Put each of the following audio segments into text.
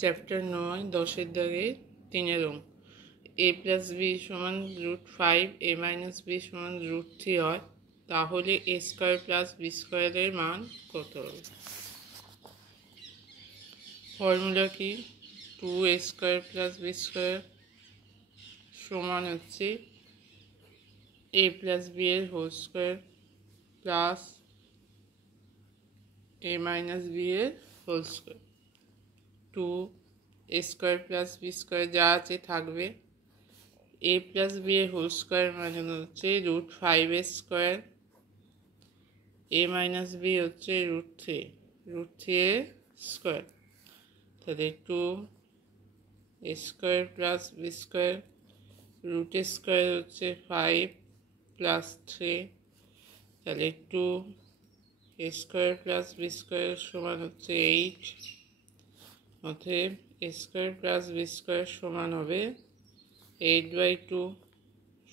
Chapter 9 10-এর দাগে 3-এর অঙ্ক। a plus B সমান √5 a মাইনাস বি সমান √3 হয়, তাহলে a স্কোয়ার প্লাস বি স্কোয়ারের মান কত হবে? ফর্মুলা কি? 2a square plus b square সমান হচ্ছে a প্লাস বি এর whole square plus a minus b এর whole square. 2a square plus b square যা আছে থাকবে, a প্লাস বি এর হোল স্কোয়ার মানে হচ্ছে √5a square, a minus B হচ্ছে √3 স্কোয়ার। তাহলে 2a square plus b square, √a square হচ্ছে 5 প্লাস 3, তাহলে 2a square plus b square সমান হচ্ছে 8। অতএব a square plus b square সমান হবে 8/2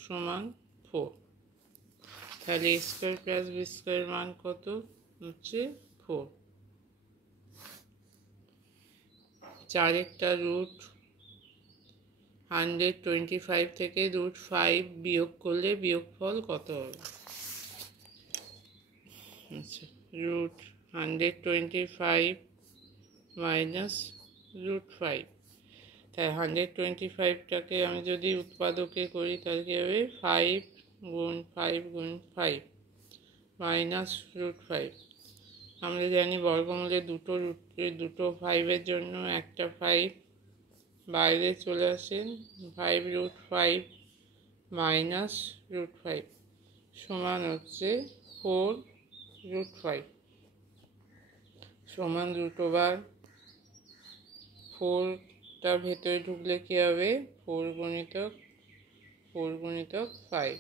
সমান 4। তাহলে a square plus b square মান কত হচ্ছে 4। 4-এরটা রুট 125 থেকে √5 বিয়োগ করলে বিয়োগফল কত হবে? আচ্ছা, √125 মাইনাস √5, তাই 125টাকে আমি যদি উৎপাদকে করি তাহলে কী হবে? 5 গুণ 5 গুণ 5 মাইনাস √5। আমরা জানি বর্গমূলে দুটো 5-এর জন্য একটা 5 বাইরে চলে আসেন, 5√5 মাইনাস √5 সমান হচ্ছে 4√5 সমান √4। 4টা ভেতরে ঢুকলে কী হবে? 4 গুণিতক 5।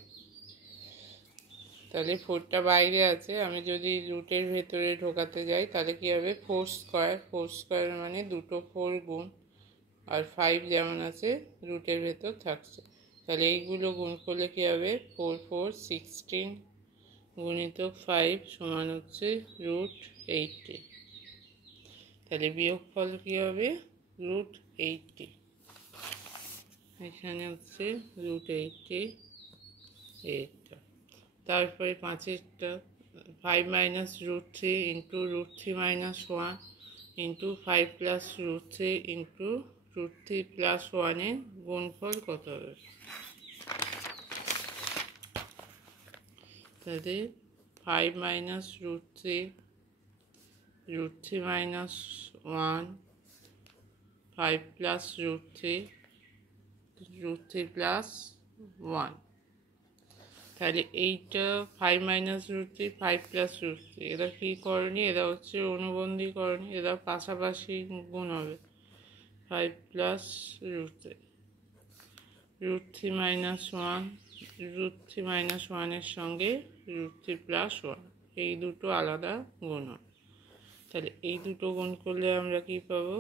তাহলে 4টা বাইরে আছে, আমি যদি রুটের ভেতরে ঢোকাতে যাই তাহলে কী হবে? 4 স্কোয়ার মানে দুটো 4 গুণ, আর 5 যেমন আছে রুটের ভেতর থাকছে। তাহলে এইগুলো গুণ করলে কী হবে? 4 4 16 গুণিতক 5 সমান হচ্ছে √80। তাহলে বিয়োগফল কী হবে? √80। এখানে হচ্ছে √80 এইটা। তারপরে 5-এরটা 5 minus √3 into √3 minus 1 into 5 plus √3 into √3 plus 1-এর গুণফল কত হবে? তাহলে 5 মাইনাস √3 মাইনাস 1, 5 প্লাস √3 প্লাস 1। তাহলে এইটা 5 মাইনাস √3 5 প্লাস √3 এরা কী করণীয়? এরা হচ্ছে অনুবন্ধী করণীয়, এরা পাশাপাশি গুণ হবে। 5 প্লাস √3 মাইনাস 1, √3 মাইনাস 1-এর সঙ্গে √3 প্লাস 1 এই দুটো আলাদা গুণ হয়। তাহলে এই দুটো গুণ করলে আমরা কি পাবো?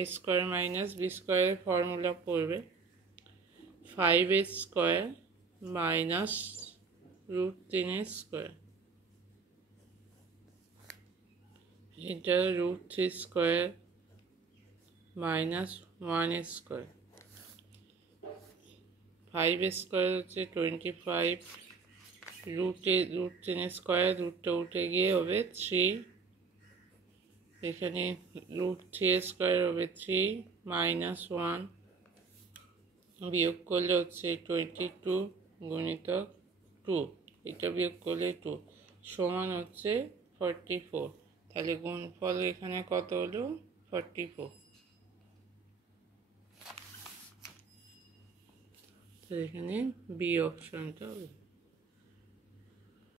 a স্কোয়ার মাইনাস বি স্কোয়ারের ফর্মুলা পড়বে 5a স্কোয়ার মাইনাস √3 স্কোয়ার, এটা √3 স্কোয়ার মাইনাস 1 স্কোয়ার। 5 স্কোয়ার হচ্ছে 25, √3 স্কোয়ার রুটটা উঠে গিয়ে হবে 3, এখানে √3 স্কোয়ার হবে 3 মাইনাস 1 বিয়োগ করলে হচ্ছে 22 গুণিতক 2, এটা বিয়োগ করলে 2 সমান হচ্ছে 44। তাহলে গুণফল এখানে কত হলো? 44। তো এখানে বি অপশনটা হবে।